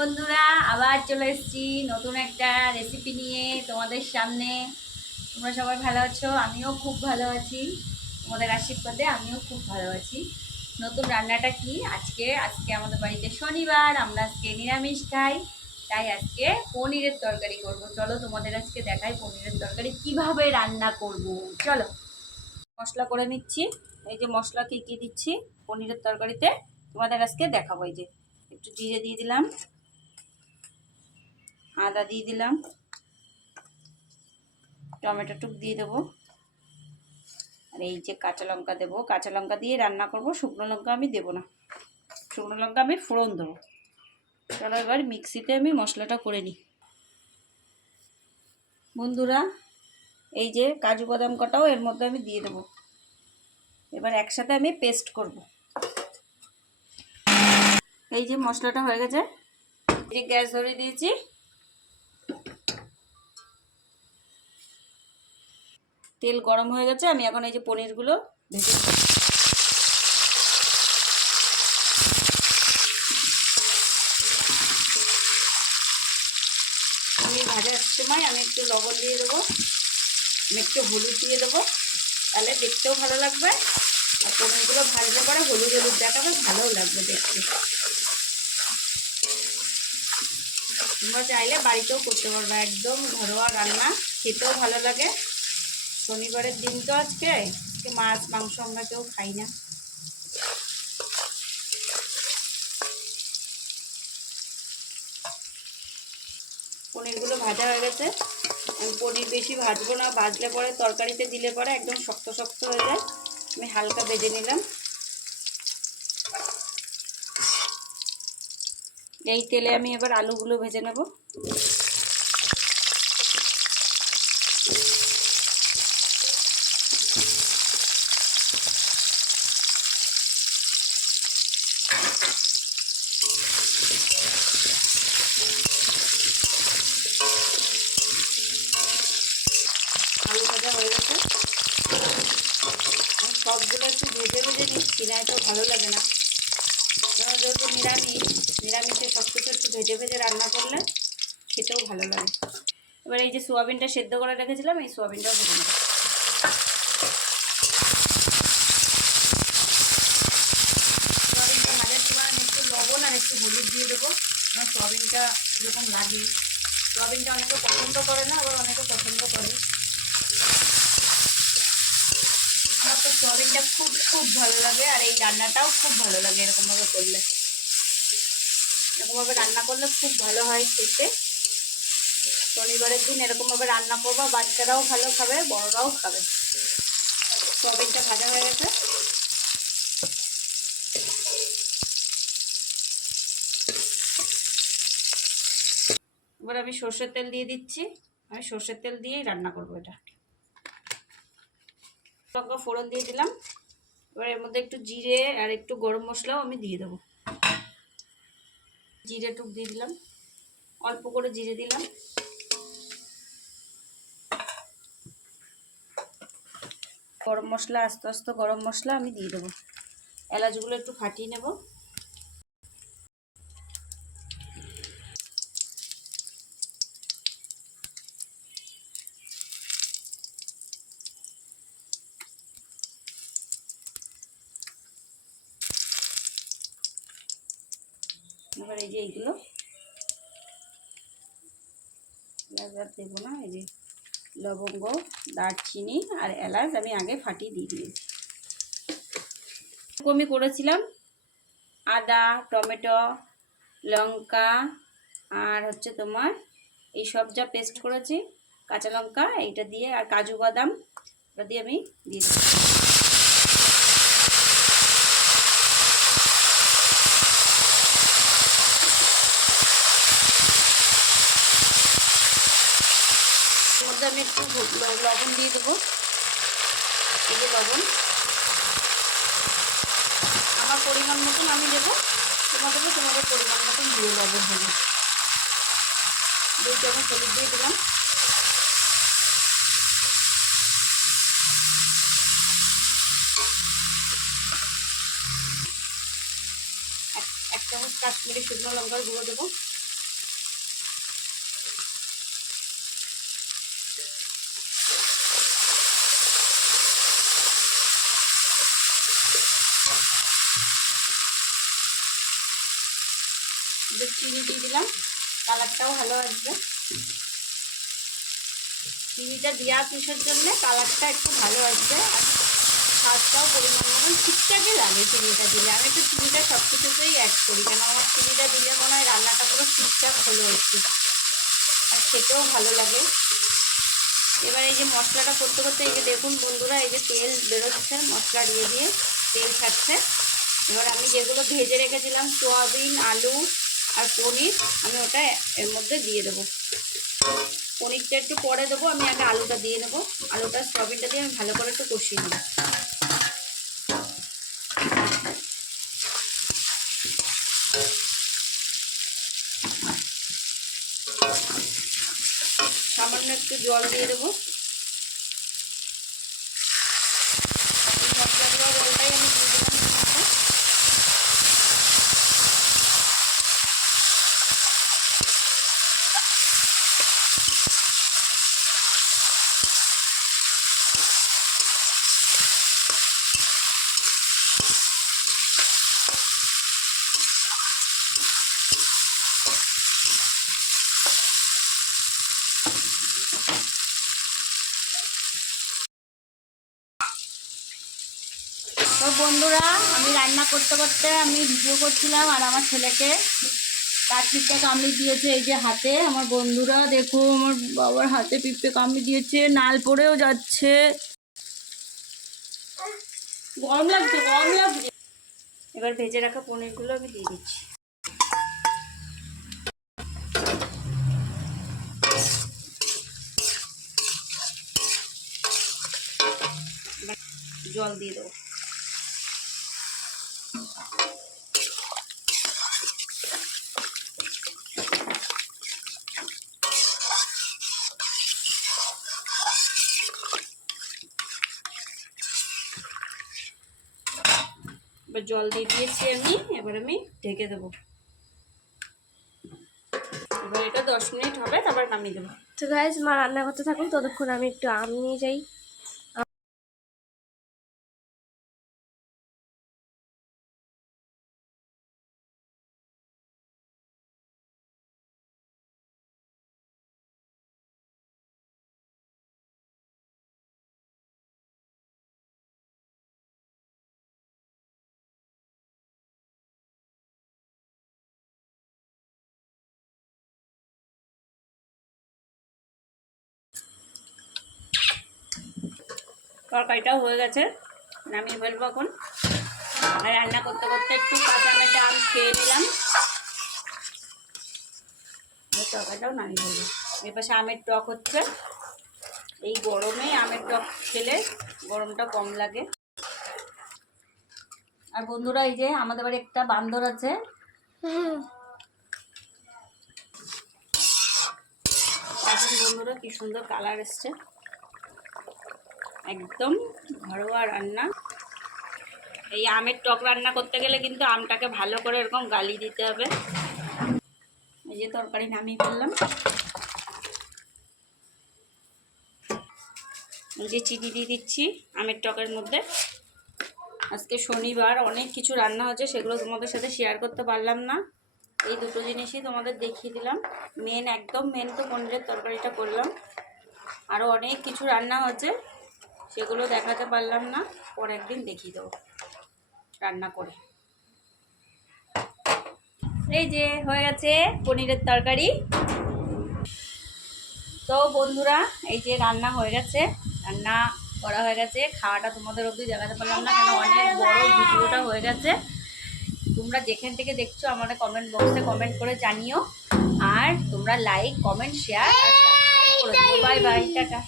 বন্ধুরা, আবার চলে এসেছি নতুন একটা রেসিপি নিয়ে তোমাদের সামনে। তোমরা সবাই ভালো আছো? আমিও খুব ভালো আছি, তোমাদের আশীর্বাদে আমিও খুব ভালো আছি। নতুন রান্নাটা কি? আজকে আমাদের বাড়িতে শনিবার, আমরা আজকে নিরামিষ খাই, তাই আজকে পনিরের তরকারি করব। চলো তোমাদের আজকে দেখাই পনিরের তরকারি কিভাবে রান্না করব। চলো মশলা করে নিচ্ছি। এই যে মশলা কী কী দিচ্ছি পনিরের তরকারিতে তোমাদের আজকে দেখাবো। এই যে একটু জিরে দিয়ে দিলাম, আদা দিয়ে দিলাম, টমেটো টুক দিয়ে দেবো, আর এই যে কাঁচা লঙ্কা দেবো। কাঁচা লঙ্কা দিয়ে রান্না করব, শুকনো লঙ্কা আমি দেবো না, শুকনো লঙ্কা আমি ফোড়ন দেবো। চলো এবার মিক্সিতে আমি মশলাটা করে নিই। বন্ধুরা, এই যে কাজু বাদাম কটাও এর মধ্যে আমি দিয়ে দেবো। এবার একসাথে আমি পেস্ট করব। এই যে মশলাটা হয়ে গেছে, এই যে গ্যাস ধরিয়ে দিয়েছি। তেল গরম হয়ে গেছে, আমি এখন এই যে পনিরগুলো ভেজে নেব। পনির ভাজার সময় আমি একটু লবণ দিয়ে দেবো, আমি একটু হলুদ দিয়ে দেবো, তাহলে দেখতেও ভালো লাগবে। আর পনিরগুলো ভাজলে পরে হলুদ হলুদ দেখাবে, ভালোও লাগবে দেখতে। তোমরা চাইলে বাড়িতেও করতে পারবে, একদম ঘরোয়া রান্না, খেতেও ভালো লাগে। শনিবারের দিন তো আজকে মাছ মাংস আমরা কেউ খাই না। পনিরগুলো ভাজা হয়ে গেছে। আমি পনির বেশি ভাজবো না, ভাজলে পরে তরকারিতে দিলে পরে একদম শক্ত শক্ত হয়ে যায়। আমি হালকা ভেজে নিলাম। এই তেলে আমি এবার আলুগুলো ভেজে নেব। আলু ভাজা হয়ে গেছে, আমি সবগুলো একটু ভেজে ভেজে নিচ্ছি, না তো ভালো লাগে না। কারণ যেহেতু নিরামিষে সব কিছু একটু ভেজে ভেজে রান্না করলে খেতেও ভালো লাগে। এবার এই যে সোয়াবিনটা সেদ্ধ করে রেখেছিলাম, এই সোয়াবিনটাও ভেজে নেব। সোয়াবিনটা ভাজার সময় আমি একটু লবণ আর একটু হলুদ দিয়ে দেবো, আমার সোয়াবিনটা কীরকম লাগে। সোয়াবিনটা অনেকে পছন্দ করে না, আবার অনেকে পছন্দ করে। আমার তো সোয়াবিনটা খুব খুব ভালো লাগে, আর এই রান্নাটাও খুব ভালো লাগে। এরকমভাবে করলে, এরকমভাবে রান্না করলে খুব ভালো হয় খেতে। শনিবারের দিন এরকমভাবে রান্না করবো, বাচ্চারাও ভালো খাবে, বড়রাও খাবে। সোয়াবিনটা ভাজা হয়ে গেছে। এবার আমি সর্ষের তেল দিয়ে দিচ্ছি। আমি সর্ষের তেল দিয়েই রান্না করবো এটা। লঙ্কা ফোড়ন দিয়ে দিলাম। এবার এর মধ্যে একটু জিরে আর একটু গরম মশলাও আমি দিয়ে দেবো। জিরে টুক দিয়ে দিলাম, অল্প করে জিরে দিলাম। গরম মশলা, আস্তে আস্তে গরম মশলা আমি দিয়ে দেবো। এলাচগুলো একটু ফাটিয়ে নেব। এবার এই যে এইগুলো এলাচ আর দেবো না, এই যে লবঙ্গ, দারচিনি আর এলাচ আমি আগে ফাটিয়ে দিয়ে দিয়েছি। আমি করেছিলাম আদা, টমেটো, লঙ্কা আর হচ্ছে তোমার এই সব যা পেস্ট করেছি, কাঁচা লঙ্কা এইটা দিয়ে, আর কাজু বাদাম ওটা দিয়ে আমি দিয়ে দিচ্ছি। এর মধ্যে আমি একটু লবণ দিয়ে দেবো। এই যে লবণ আমার পরিমাণ মতন আমি দেবো, তোমাদের পরিমাণ মতন দিয়ে লবণ হবে। 2 চামচ হলুদ দিয়ে দিলাম। এক চামচ কাশ্মীরি শুকনো লঙ্কার গুঁড়ো দেবো। চিনি দিয়ে দিলাম, কালারটাও ভালো আসবে। চিনিটা দেওয়া কিসের জন্য, কালারটা একটু ভালো আসবে আর স্বাদটাও পরিমাণ মতন ঠিকঠাকই লাগে চিনিটা দিলে। আমি একটু চিনিটা সব কিছুতেই অ্যাড করি, কেন আমার চিনিটা দিলে মনে হয় রান্নাটা পুরো ঠিকঠাক হলো একটু, আর খেতেও ভালো লাগে। এবার এই যে মশলাটা করতে করতে এই যে দেখুন বন্ধুরা, এই যে তেল বেরোচ্ছে মশলা দিয়ে দিয়ে, তেল ছাড়ছে। এবার আমি যেগুলো ভেজে রেখেছিলাম সোয়াবিন, আলু আর পনির, আমি ওটা এর মধ্যে দিয়ে দেবো। পনিরটা একটু পরে দেবো, আমি আগে আলুটা দিয়ে নেবো। আলুটা সোয়াবিনটা দিয়ে আমি ভালো করে একটু কষিয়ে নেবো। সামান্য একটু জল দিয়ে দেবো। মশলা দেওয়া জলটাই আমি দিয়ে দিলাম। তো বন্ধুরা, আমি রান্না করতে করতে আমি ভিডিও করছিলাম, আর আমার ছেলেকে তার পিঁপড়ে কামড়ি দিয়েছে এই যে হাতে। আমার বন্ধুরা দেখো, আমার বাবার হাতে পিঁপড়ে কামড়ি দিয়েছে, নাল পড়েও যাচ্ছে। গরম লাগছে, গরম লাগছে। এবার ভেজে রাখা পনিরগুলো আমি দিয়ে দিচ্ছি। জল দিয়ে দেবো। এবার জল দিয়ে দিয়েছি আমি, এবার আমি ঢেকে দেবো। এবার এটা 10 মিনিট হবে, তারপর নামিয়ে দেবো। তো গাইস, মা রান্না করতে থাকুন, ততক্ষণ আমি একটু আম নিয়ে যাই। তরকারিটাও হয়ে গেছে, নামিয়ে ফেলবো এখন। আর রান্না করতে করতে একটু কাঁচা কাঁচা আম খেয়ে নিলাম, তরকারিটাও নামিয়ে ফেলবো। এর পাশে আমের টক হচ্ছে। এই গরমে আমের টক খেলে গরমটা কম লাগে। আর বন্ধুরা, এই যে আমাদের বাড়ি একটা বান্দর আছে। এখন বন্ধুরা কি সুন্দর কালার এসছে, একদম ঘরোয়া রান্না। এই আমের টক রান্না করতে গেলে কিন্তু আমটাকে ভালো করে এরকম গালি দিতে হবে। এই যে তরকারি নামিয়ে ফেললাম। এই যে চিনি দিয়ে দিচ্ছি আমের টকের মধ্যে। আজকে শনিবার, অনেক কিছু রান্না হচ্ছে, সেগুলো তোমাদের সাথে শেয়ার করতে পারলাম না। এই দুটো জিনিসই তোমাদের দেখিয়ে দিলাম। মেন, একদম মেন তো পনিরের তরকারিটা করলাম। আরও অনেক কিছু রান্না হচ্ছে, সেগুলো দেখাতে পারলাম না, পরে একদিন দেখিয়ে দেবো রান্না করে। এই যে হয়ে গেছে পনিরের তরকারি। তো বন্ধুরা, এই যে রান্না হয়ে গেছে, রান্না করা হয়ে গেছে। খাওয়াটা তোমাদের অবধি দেখাতে পারলাম না, কেন অনেক বড় ভিডিওটা হয়ে গেছে। তোমরা যেখান থেকে দেখছো আমাদের কমেন্ট বক্সে কমেন্ট করে জানিও, আর তোমরা লাইক, কমেন্ট, শেয়ার আর সাবস্ক্রাইব করে দিও। Bye bye, tata.